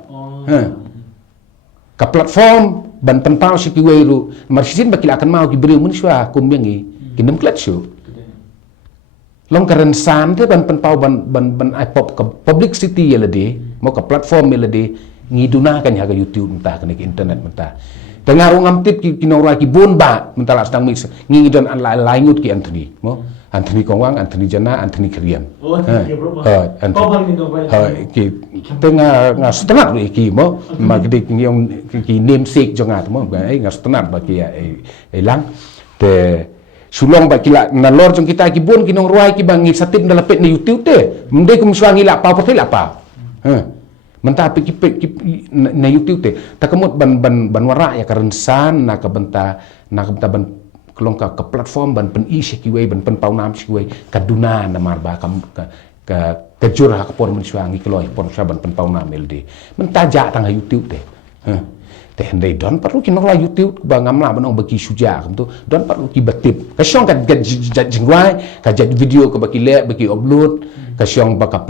Ka platform ban pentau si kiweiru marsisin bakila akan mau ki beriu mun syua kumbengi kinum kelet syuk. Long kerensan tu ban penpau ban ipop ke publicity ya ledi mau ke platform ya ledi ngiduna kan haga YouTube mentah kena ke internet mentah dengar ngam tip kinora ki bon ba mentah lah sedang mix ngidon an laingut ki Anthony mo Anthony Kongwang Anthony Jana Anthony Kriam ki tengah ngasetengah ki mo magdi ki namesake jonga mo ngasetengah ba ki lang te sulong ba kila na lor jong kita kibun kinong ruai ki bang satip na lapit na YouTube te mende kum suangi la pa portel apa mentah ki na YouTube te takamot ban wara ya karensan na kabenta ban kelong ka platform ban pen isi kiwei ban pen paunam kiwei kaduna na marba ka kejur ha kapon men suangi keloi pon saban pen paunam LD mentaja tang YouTube te teh ndai don perlu kinong la YouTube bangam la banong bagi suja kum tu don perlu ki batip kasyong ka jingwai ka jad video ka bagi le bagi upload kasyong baka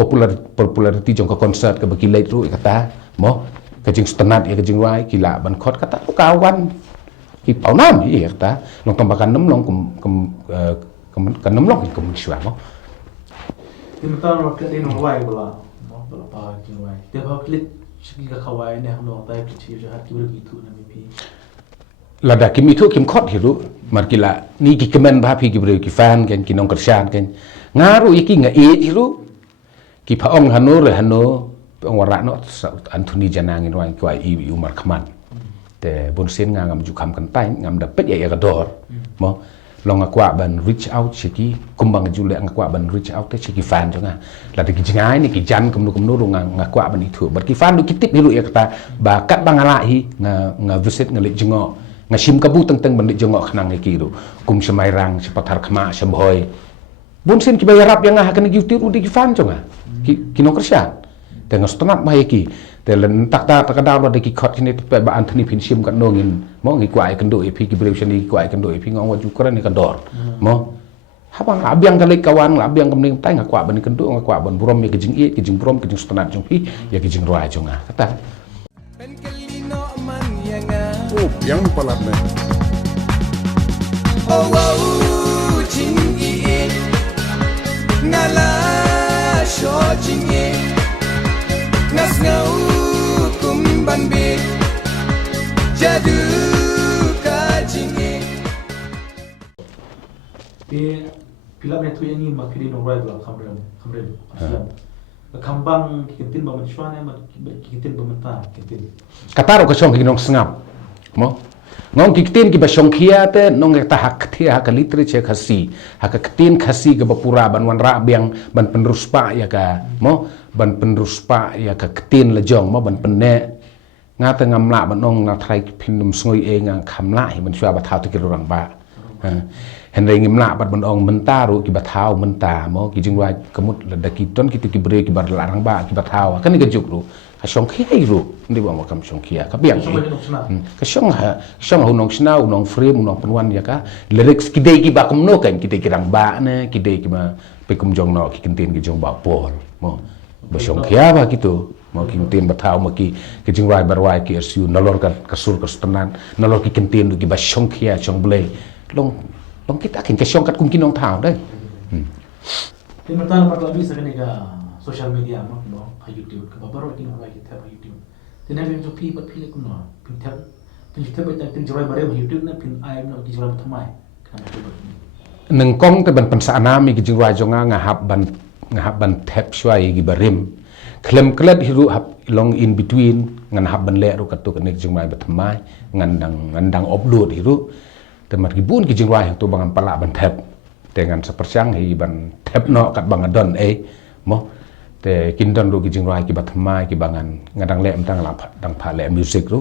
popularity jong ka concert ka bagi le tu kata mo ka jing stenat ya ka jingwai kila ban khot kata kawan ki paunam ya kata long tambakan nem long kum nem long kum syua mo Timutan waktu ini nongwai bola pa jingwai dia ba klik Segi kakawai ni hang tai kecil jahat kibru itu nami pi. Lada kim itu kim khot hiru markila ni ki kemen ba pi kibru ki fan kan kinong kersan kan ngaru iki nga e hiru ki paong hanu re hanu ong wara no Anthony Janang in wang kwai i umar khaman te bonsen ngam ju kham kan tai ngam dapet ya ka dor mo long akwa ban reach out chiki kumbang jule ngakwa ban reach out te chiki fan jonga la de kijingai ni ki jan kumnu ngakwa ban itu ber ki fan du kitip hiru ya kata bakat bangalahi nga visit ngalik jengo nga sim kabu teng ban jengo khnang ni kiru kum semairang sepatar khma semboy bonsen ki bayarap yang akan YouTube di ki fan jonga ki no kerja tengah setengah mahiki telen tak kadang ada ki khot ni pe ba Anthony Pinsim kan nongin mo ngi kwai kan do epi ki breu sini kwai kan do epi ngong waju kran ni kan dor mo habang abiang kali kawan abiang kemning tai ngakwa ban kan do ngakwa ban burom ya kijing burom kijing setengah jong pi ya kijing roa jonga kata Oh, yang palat me. Oh wow jingi ngala sho jingi ngas ngau kumban bi jadu ka jingi Film itu yang ini makiri nongwai bola kamrem kambang kitin bamen suane kitin bamenta kitin kataro ka song kinong sngap mo ngong kitin ki ba song khia te nong ta hak thia ka litri che khasi hak kitin khasi ka bapura ban wan ra biang ban penruspa ya ka mo ban penruspa ya ka kitin lejong mo ban penne ngata ngamla ban nong na thai phinum sngoi e ngang khamla hi ban swa ba thau te ki rang ba Henry ngimla bat ban ong mentaru ki bathau menta mo ki jingwa kemut la dakiton ki ki bre ki bar larang ba ki bathau kan ni gajuk ru ka song khia ru ndi ba mo kam song khia ka biang ka song hu nong sna u nong frame nong penwan ya ka lyrics ki dei ki ba kum no kan ki dei ki rang ba ne ki dei ki ma pe kum jong no ki kintin ki jong ba pol mo ba song khia ba gitu mo kintin bathau mo ki jingwa barwai ki su nalor ka sur ka stenan nalor ki kintin du ki ba song khia song blei long kita akan kesyong kat kumkin orang tahu deh. Timutan apa lagi sekarang ke social media mo ka YouTube ka baru kini orang kita ka YouTube. Tiada yang joki buat pilih kuno. Pintar itu jual barang YouTube na pin ayam na jual bertamai. Nengkong te ban pensanami ki jual jonga ngahap ban tap syai gi barim. Klem hiru hap long in between ngahap ban le ru katuk nek jual bertamai ngandang upload hiru. Temar gibun ki jingwai tu bangan pala ban tap dengan sepersiang hi ban tap no kat bangadon mo te kindon ru ki jingwai ki batmai ki bangan ngadang le mtang la dang pha le music ru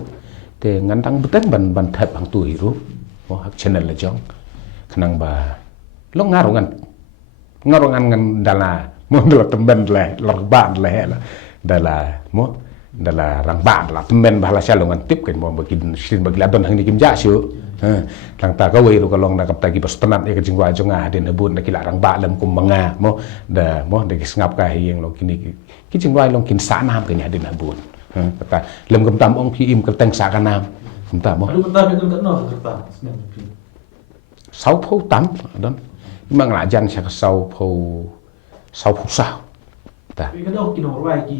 te ngandang beteng ban tap hang tu hi ru mo hak channel le jong kenang ba lo ngan dala mo ndala temben le lorban le dala mo dalam rangba dalam temen bahala salongan tip kan mau bikin sin bagi ladon hang ni kim ja siu lang ta ka wei ru ka long na kap ta ki pastenat e ka jingwa jonga den abun na kila rangba lam kum manga mo da ngap ka hieng lo kini ki jingwa long kin sa nam ka nya den abun kata lam kum tam ong pi im ka teng sa ka nam kum ta mo Aduh bentar itu enggak noh kerta. sau phô tam don mang la jan sa ka sau phô sao ta Tapi kadang kino rai ki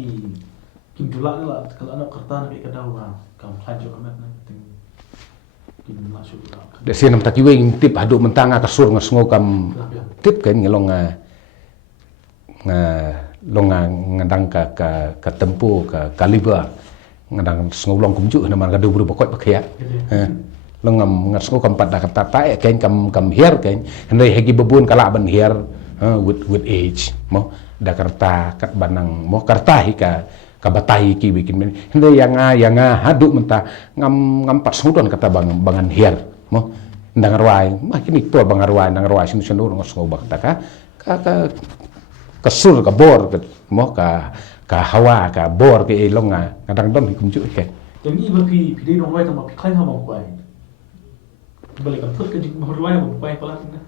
kim julak lah kalau anak kerta nak kadang lah kam pelajur amat nanti kim masuk lah. de sen nam ta ki wei tip hadu mentanga ka sur ngasngo kam tip kan ngelong ngadang ka tempo ka kaliber ngadang ngolong kumju na man ka du bakot bakya long ngasngo kam pada kata ta kan kam hier kan hendai hegi bebun kala ban hier with age mo Dakarta kat banang mo karta hika kabatai ki bikin men hende yang hadu menta ngam pat sudon kata bangan hier mo ndangarwai makin itu bangarwai ndangarwai sinu sinu ngos ngobak ta ka sur ka bor mo ka hawa ka bor ke longa kadang dom hikum ju ke Yang ni bagi pidai dong rai tambah pikai ha mong kwai. Balik kam thut ka jing mong rai mong kwai pala tengah.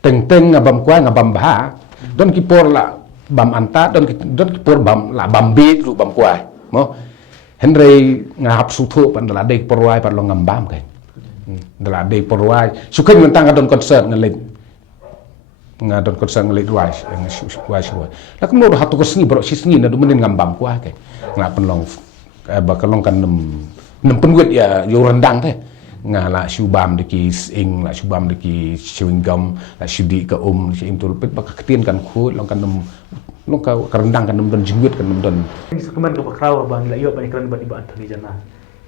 teng ngabam kwa ngabam bah don ki por la bam anta don ki por bam la bam bit lu bam kwa mo henry ngahap suthu pan la dei porwai pan lo ngambam kai la dei porwai sukai mentang don concert ngelit ngadon concert ngelit wise wise la kemo hatu ko singi bro singi na du menen ngambam kwa kai ngap long bakalong kan nem penwit ya yo rendang teh ngala subam deki ing la subam deki chewing gum la sudi ka si imtul pet bak ketien kan khu long kan long ka rendang kan don jingwit kan don Ini sekeman ke bakraw bang la iyo banyak keran ban iba Anthony jana.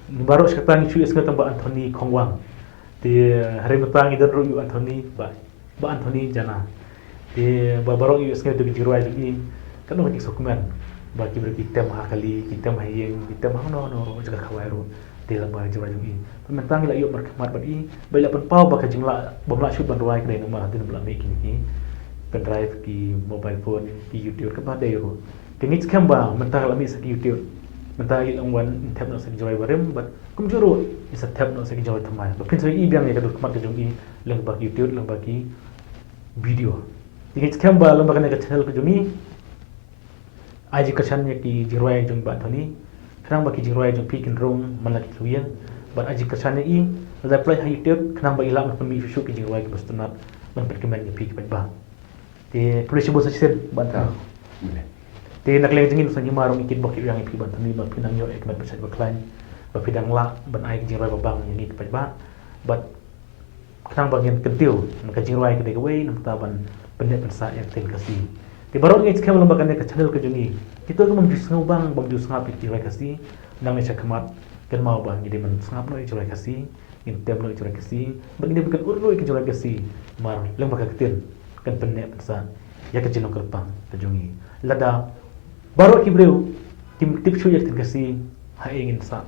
Ni baru sekarang isu es kata ba Anthony Khongwang. Di hari petang itu ru yu Anthony ba Anthony jana. Di baru yu es kata di jirwai lagi kan orang sekeman bagi berki tem hakali kita mahiyeng kita mahno no jaga khawairu di lamba jirwai lagi. Mentang ila iyo berkhidmat badi baila pen pau baka jingla bomla shoot ban ruai kene nama tin bla make ni pen drive ki mobile phone ki YouTube ka ba dero tingit kamba mentang lami sa YouTube mentang ilang wan tab no sa joy barem but kum juro isa tab no sa joy thamai to pin so i biang ni ka khidmat ka jungi lang ba YouTube lang ba ki video tingit kamba lang ba kana ka channel ka jungi aji ka channel ki jirwai jung ba thoni khrang ba ki jirwai jung pikin rong malak tuyen But aji kesannya i, ada play ha YouTube, kenang ba ilang pun mi susu kijing ruai kebestunan, man perkemen ngepi kebat ba. Di polisi bosa sen bantah. Di nak leng jengin usan marong ikit bokit yang ipi bantah ni, ban pinang yo ekmat pesat baklain, ba pidang la ban ai kijing ruai babang yang kebat ba. But kenang bagian kentil, nak kijing ruai kedai kawai, nam taban pendet pensa yang ten kasih. Di baru ngit kem lembaga ke channel ke jungi. Kita ke memjus ngubang, memjus ngapik ruai kasih, nang mecha kemat kan mau bang jadi men sangap no ijurai kasih intem no ijurai kasih begini bukan urno ijurai kasih mar lembaga ketin kan penek pensa ya kecil kerpang kejungi lada baru kibreu tim tip shu yak kasih ha ingin sa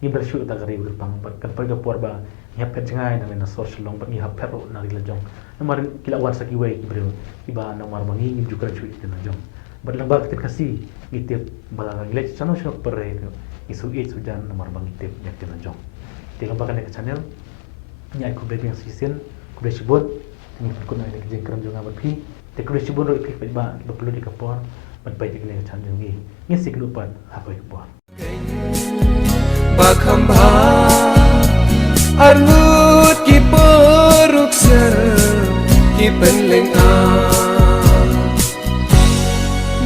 ni bershu ta gari kerpang kan pada porba nyapet jengai na sor selong bagi hapet ro na rilajong namar kilawan sakiwai kibreu iba namar bangi ngim juga shu ikan jong berlembaga ketin kasih ngitip balagang lek chano shu perre isu jan nomor bang itip yak tinajong di lembaga ke channel nyai ku bebeng season ku besibon ni ku na ke jeng keram jonga berpi te ku besibon ro iklik ba perlu di kapor ban pai ke channel ni sik lupan apa ikbor Bakhamba armut ki perukser ki penleng a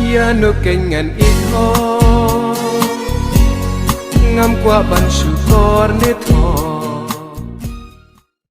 ya no kengan ikho ngam qua ban syukur ni tho